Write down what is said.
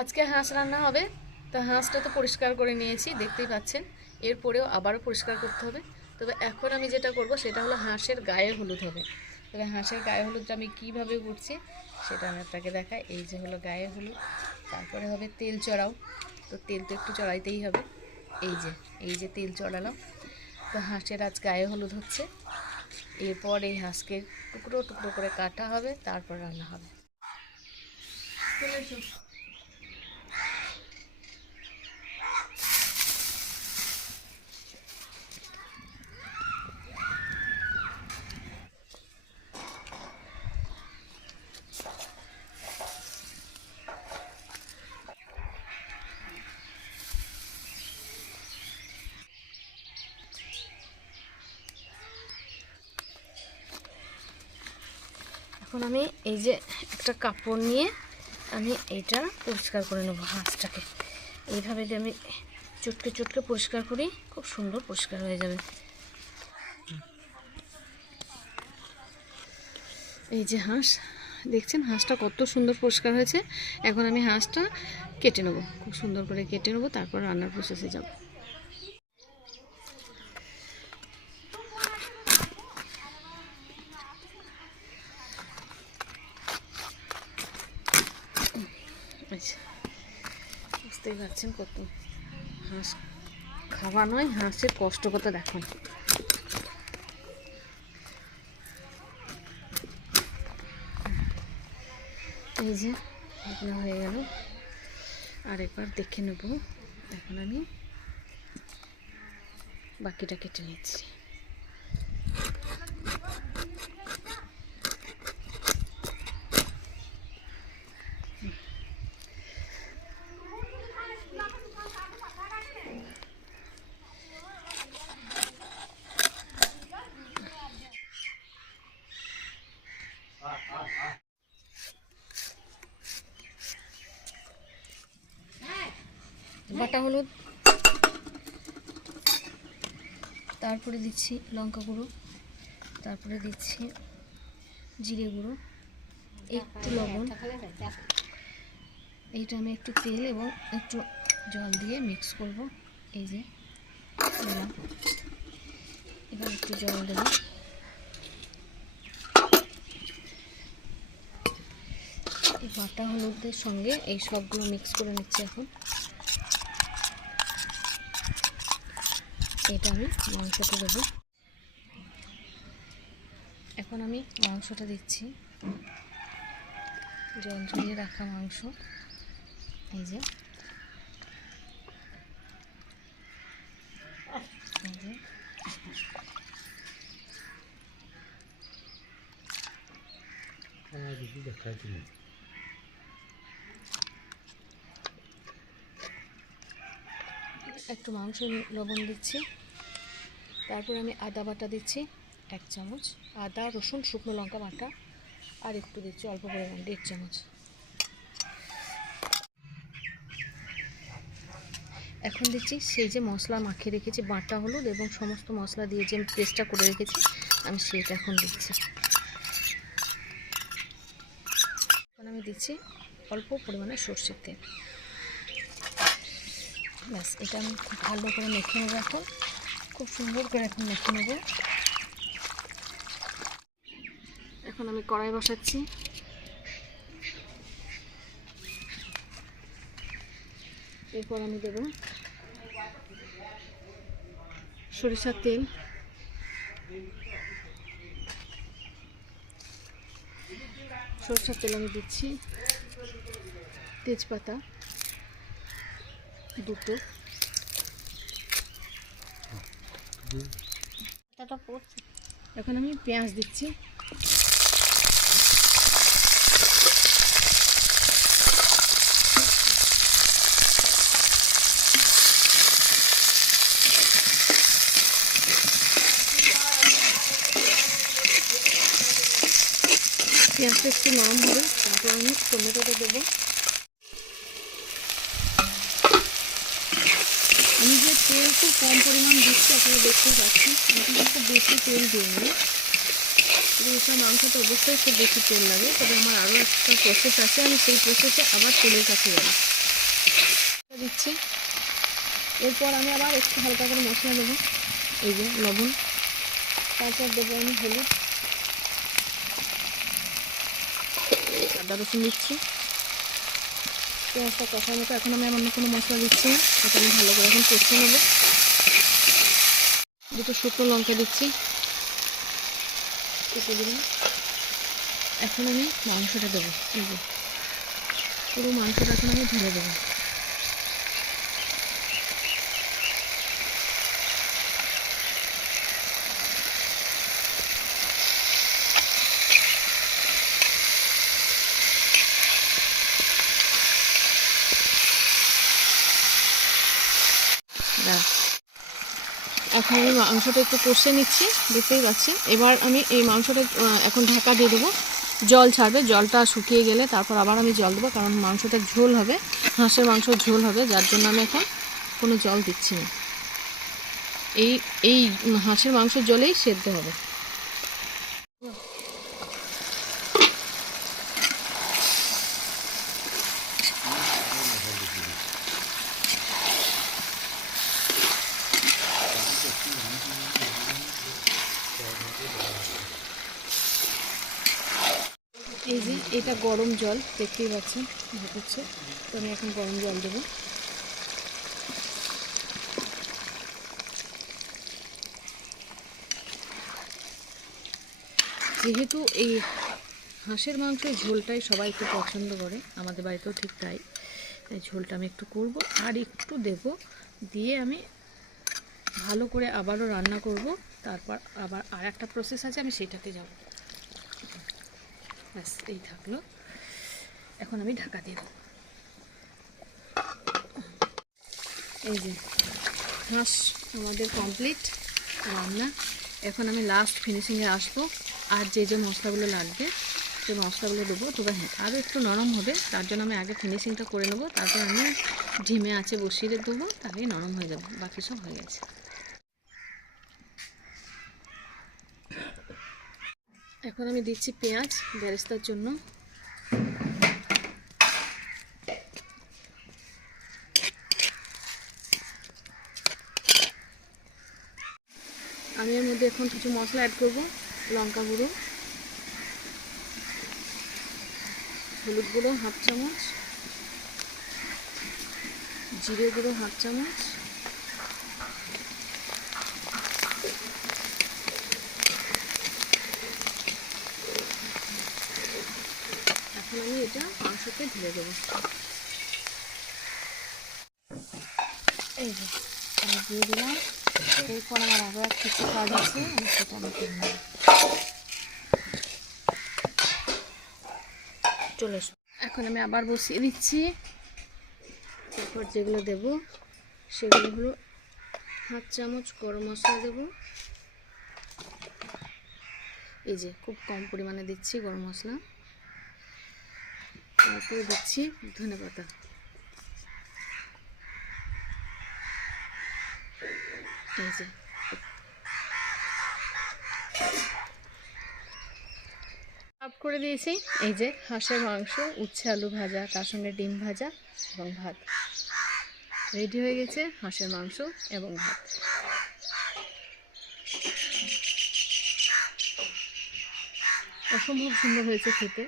আজকে হাঁস রান্না হবে। তো হাঁসটা তো পরিষ্কার করে নিয়েছি, দেখতেই পাচ্ছেন। এরপরেও আবারও পরিষ্কার করতে হবে। তবে এখন আমি যেটা করব সেটা হলো হাঁসের গায়ে হলুদ হবে। তবে হাঁসের গায়ে হলুদটা আমি কীভাবে করছি সেটা আমি আপনাকে দেখাই। এই যে হলো গায়ে হলুদ, তারপরে হবে তেল চড়াও। তো তেল তো একটু চড়াইতেই হবে। এই যে তেল চড়ালাম। তো হাঁসের আজ গায়ে হলুদ হচ্ছে। এরপর এই হাঁসকে টুকরো টুকরো করে কাটা হবে, তারপর রান্না হবে। এখন আমি এই যে একটা কাপড় নিয়ে আমি এইটা পরিষ্কার করে নেবো হাঁসটাকে। এইভাবে যদি আমি চটকে চটকে পরিষ্কার করি, খুব সুন্দর পরিষ্কার হয়ে যাবে। এই যে হাঁস, দেখছেন হাঁসটা কত সুন্দর পরিষ্কার হয়েছে। এখন আমি হাঁসটা কেটে নেবো, খুব সুন্দর করে কেটে নেবো, তারপর রান্নার প্রসেসে যাব। বুঝতেই পারছেন কত হাঁস খাওয়া নয়, হাঁসের কষ্ট কত দেখুন। এই যে আপনার হয়ে গেল, আর একবার দেখে নেব। এখন আমি বাকিটা কেটে নিচ্ছি। বাটা হলুদ, তারপরে দিচ্ছি লঙ্কা গুঁড়ো, তারপরে দিচ্ছি জিরে গুঁড়ো, একটু লবণ। এইটা আমি একটু তেল এবং একটু জল দিয়ে মিক্স করব। এই যে দিলাম, এবার একটু জল দেব। এই বাটা হলুদের সঙ্গে এই সবগুলো মিক্স করে নিচ্ছি। এখন এটা আমি মাংসটা দেবো। এখন আমি মাংসটা দিচ্ছি, জল ঝরিয়ে রাখা মাংস। এই যে একটু মাংস লবণ দিচ্ছি, তারপর আমি আদা বাটা দিচ্ছি 1 চামচ, আদা রসুন শুকনো লঙ্কা বাটা, আর একটু দিচ্ছি অল্প পরিমাণ 1.5 চামচ। এখন দিচ্ছি সেই যে মশলা মাখিয়ে রেখেছি, বাটা হলুদ এবং সমস্ত মশলা দিয়ে যে পেস্টটা করে রেখেছি, আমি সেটা এখন দিচ্ছি। এখন আমি দিচ্ছি অল্প পরিমাণে সরষের তেল। ব্যাস, এটা আমি খুব ভালো করে মেখে নেবো। এখন খুব সুন্দর করে এখন মেখে নেব। এখন আমি কড়াই বসাচ্ছি। এরপর আমি দেব সরিষার তেল, সরষের তেল আমি দিচ্ছি, তেজপাতা 2টো, এখন আমি পেঁয়াজ দিচ্ছি। পেঁয়াজটা একটু নরম হবে, তারপর আমি টমেটোটা দেবো। আমি যে তেল খুব কম পরিমাণ দিচ্ছি, আপনারা দেখতেই পাচ্ছেন। আমি খুব বেশি তেল দিইনি, এইসব মাংসতে অবশ্যই খুব বেশি তেল লাগে। তবে আমার আরও একটা প্রসেস আছে, আমি সেই প্রসেসে আবার তেলের কাছে যাবো। দিচ্ছি। এরপর আমি আবার একটু হালকা করে মশলা দেবো, এই যে লবণ, তারপর দেবো আমি হলুদ, আদা রসুন দিচ্ছি। পেঁয়াজটা কষার মতো, এখন আমি অন্য কোনো মশলা দিচ্ছি না, এটা আমি ভালো করে এখন কষে নেবো। দুটো শুকনো লঙ্কা দিচ্ছি, কেটে দিলাম। এখন আমি মাংসটা দেবো, এই যে পুরো মাংসটা এখন আমি ঢেলে দেবো। এখন আমি মাংসটা একটু কষে নিচ্ছি, দেখতেই পাচ্ছি। এবার আমি এই মাংসটা এখন ঢাকা দিয়ে দেবো, জল ছাড়বে, জলটা শুকিয়ে গেলে তারপর আবার আমি জল দেবো, কারণ মাংসটা ঝোল হবে, হাঁসের মাংস ঝোল হবে, যার জন্য আমি এখন কোনো জল দিচ্ছি না। এই এই হাঁসের মাংসের জলেই সেদ্ধ হবে। এই যে এটা গরম জল, দেখতেই পাচ্ছেন হচ্ছে, তো আমি এখন গরম জল দেবো। যেহেতু এই হাঁসের মাংসের ঝোলটাই সবাই একটু পছন্দ করে, আমাদের বাড়িতেও ঠিক তাই, তাই ঝোলটা আমি একটু করব আর একটু দেব, দিয়ে আমি ভালো করে আবারও রান্না করব। তারপর আবার আর একটা প্রসেস আছে, আমি সেটাতে যাব। ব্যাস এই থাকলো, এখন আমি ঢাকা দিয়ে দেবো। এই যে হাঁস আমাদের কমপ্লিট রান্না। এখন আমি লাস্ট ফিনিশিংয়ে আসবো, আর যে যে মশলাগুলো লাগবে সেই মশলাগুলো দেবো। তবে হ্যাঁ, আরও একটু নরম হবে, তার জন্য আমি আগে ফিনিশিংটা করে নেবো, তারপর আমি ঝিমে আছে বসিয়ে দেবো, তাহলেই নরম হয়ে যাবে। বাকি সব হয়ে গেছে। এখন আমি দিচ্ছি পেঁয়াজ বেরেস্তার জন্য। আমি এর মধ্যে এখন কিছু মশলা অ্যাড করব, লঙ্কা গুঁড়ো, হলুদ গুঁড়ো হাফ চামচ, জিরে গুঁড়ো হাফ চামচ, এখন আমি এটা মাংসতে ঢেলে দেবো। এই যে আমি দিয়ে দিলাম। এরপর আমার আরও এক কিছু কাজ আছে, আমি সেটা আমি করে নেব। চলে এসো। এখন আমি আবার বসিয়ে দিচ্ছি। তারপর যেগুলো দেব সেগুলো হলো হাফ চামচ গরম মশলা দেব, এই যে খুব কম পরিমাণে দিচ্ছি গরম মশলা। তারপরে দিচ্ছি ধনেপাতা, এই যে সার্ভ করে দিয়েছি। এই যে হাঁসের মাংস, উচ্ছে আলু ভাজা, তার সঙ্গে ডিম ভাজা এবং ভাত রেডি হয়ে গেছে। হাঁসের মাংস এবং ভাত অসম্ভব সুন্দর হয়েছে খেতে।